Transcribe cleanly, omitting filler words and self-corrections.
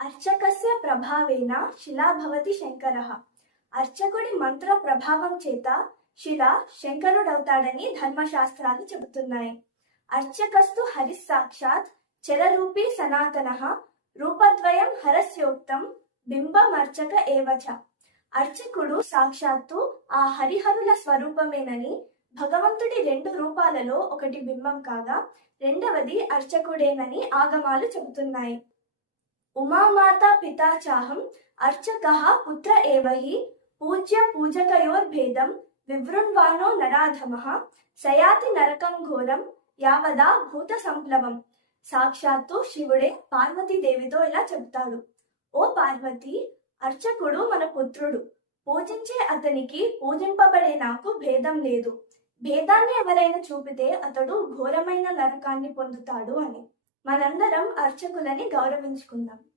అర్చకస్య ప్రభావేన శిలా భవతి శంకరః. అర్చకుడి మంత్ర ప్రభావం చేత శిల శంకరుడవుతాడని ధర్మశాస్త్రాలు చెబుతున్నాయి. అర్చకస్తు హరిస్సాక్షాత్ చరరూపీ సనాతనః రూపద్వయం హరస్యోక్తం బింబమర్చక ఏవచ. అర్చకుడు సాక్షాత్తు ఆ హరిహరుల స్వరూపమేనని, భగవంతుడి రెండు రూపాలలో ఒకటి బింబం కాగా రెండవది అర్చకుడేనని ఆగమాలు చెబుతున్నాయి. ఉమామాత పితా చాహం అర్చకః పుత్ర ఏవ హి పూజ్య పూజకయోర్భేదం వివృణ్వానో నరాధమః సయాతి నరకం ఘోరం యావదా భూత సంప్లవం. సాక్షాత్తు శివుడే పార్వతీదేవితో ఇలా చెబుతాడు: ఓ పార్వతి, అర్చకుడు మన పుత్రుడు. పూజించే అతనికి పూజింపబడే నాకు భేదం లేదు. భేదాన్ని ఎవరైనా చూపితే అతడు ఘోరమైన నరకాన్ని పొందుతాడు అని. మనందరం అర్చకులని గౌరవించుకుందాం.